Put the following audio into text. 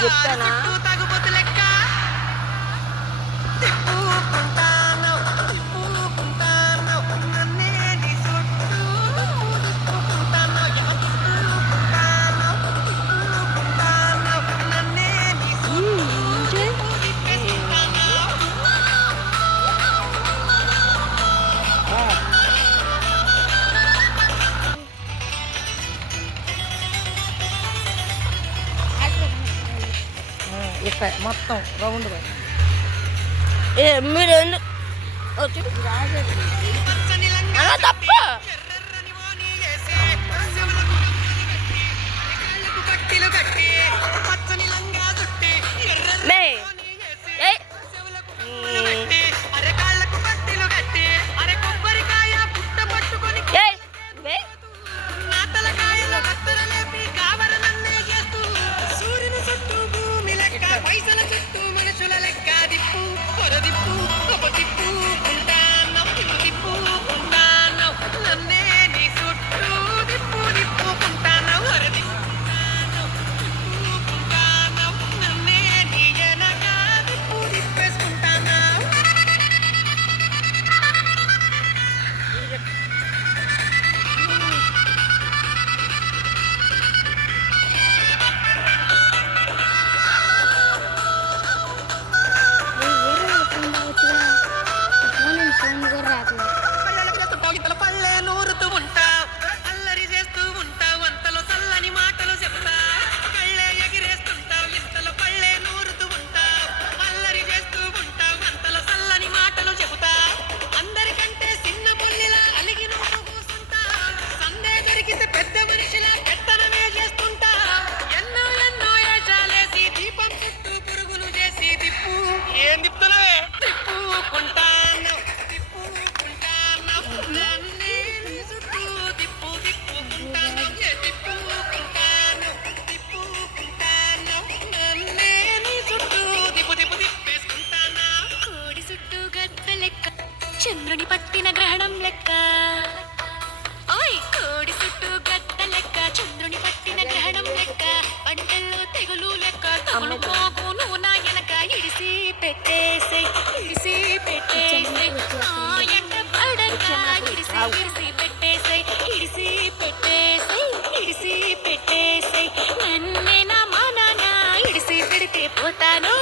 చెప్తానా ఇక్కడ మొత్తం రౌండ్ మీరు తప్ప చంద్రుని పట్టిన గ్రహణం లెక్క ఓయ్ కోడి చుట్టూ గద్ద లెక్క చంద్రుని పట్టిన గ్రహణం లెక్క పంటల్లో తెగులు లెక్క తగులు పోగు నూనె ఎనక ఇడిసి పెట్టేసే ఎండ పడక ఇడిసి పెట్టేసే నన్నే నా మానాన ఇడిసి పెడితే పోతాను